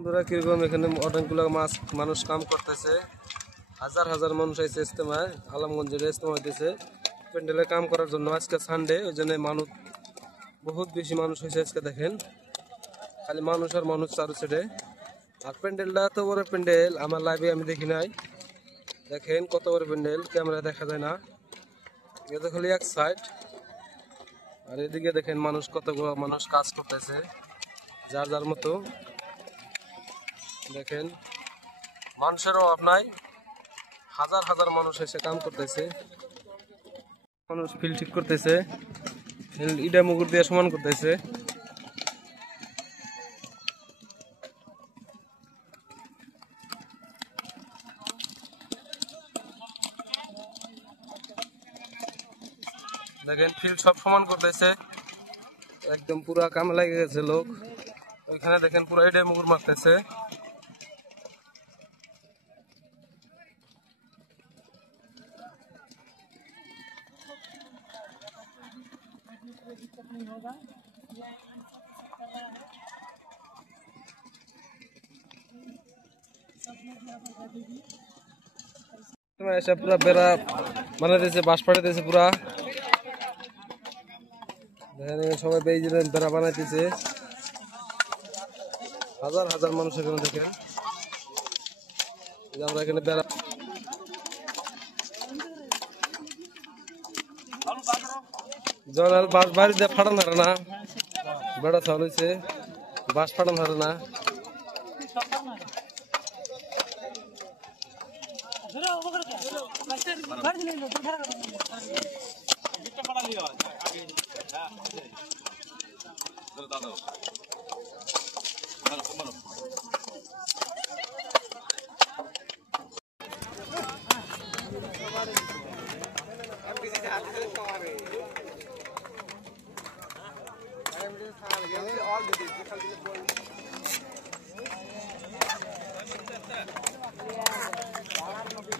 বন্ধুরা কিরকম এখানে অনেকগুলো মানুষ কাম করতেছে, হাজার হাজার মানুষ আছে ইজতেমায়, আলমগঞ্জের ইজতেমা হইতেছে প্যান্ডেলে কাম করার জন্য। আজকে সানডে, ওই জন্য মানুষ বহুত বেশি মানুষ হয়েছে আজকে। দেখেন খালি মানুষ আর মানুষ চারু সাইডে। আর প্যান্ডেলটা এত বড় প্যান্ডেল আমার লাইভে আমি দেখি নাই। দেখেন কত বড় প্যান্ডেল, ক্যামেরা দেখা যায় না, এটা খালি এক সাইড। আর এদিকে দেখেন মানুষ, কতগুলো মানুষ কাজ করতেছে যার যার মতো। দেখেন মানুষের অভাব নাই, হাজার হাজার মানুষ এসে কাম করতেছে। মানুষ ফিল ঠিক করতেছে, ইটা মুগুর দিয়ে সমান করতেছে। দেখেন ফিল্ড সব সমান করতেছে, একদম পুরা কামে লেগে গেছে লোক। ওইখানে দেখেন পুরো ইটা মুগুর মারতেছে। এসে পুরা বেড়া বানাইতেছে, বাঁশ ফাটাইতেছে পুরা। দেখেন সবাই বেড়া বানাইতেছে, হাজার হাজার মানুষ এখানে। দেখেন আমরা এখানে বেড়া বাঁশ বাড়ি দিয়ে ফাটান হারে না, বেড়া চাল হয়েছে, বাঁশ ফাটান হারে না।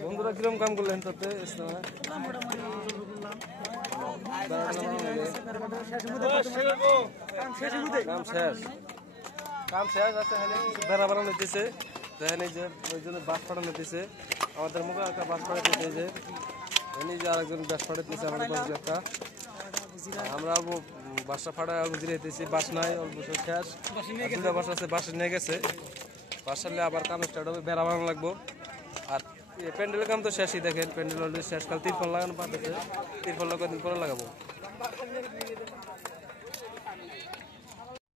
বন্ধুরা কিরম কাম করলেন তাতে? কাম শেষ আছে, কিছু বেড়া বানানো হইতেছে। দেখেন এই যে ওই জন্য বাঁশ ফাটানো হইতেছে, আমাদের মুখে একটা বাঁশ ফাটাইতেছে। এই যে যে আরেকজন বাঁশ ফাটাইতেছে আমাদের পাশে একটা। আমরা বাসা ফাটা গুজরে হইতেছি, বাঁশ নাই, অল্প শেষ। দুটা বাস আছে, বাসে নিয়ে গেছে। বাসালে আবার কাম স্টার্ট হবে, বেড়া বানানো লাগবো। আর প্যান্ডেলের কাম তো শেষই। দেখেন প্যান্ডেল অলরেডি শেষ, কাল তিরপল লাগানো পাঠাচ্ছে, তিরপল লাগানো পরে লাগাবো।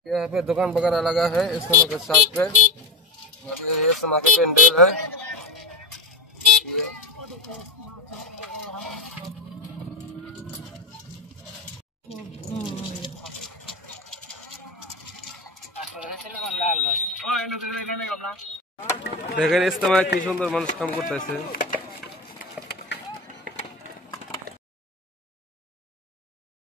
यहाँ पे दुकान वगैरह लगा है इस्तेमा के साथ पे। ये इस्तेमा के पेंडल है। দেখেন ইস্তেমায় কি সুন্দর মানুষ কাম করতেছে।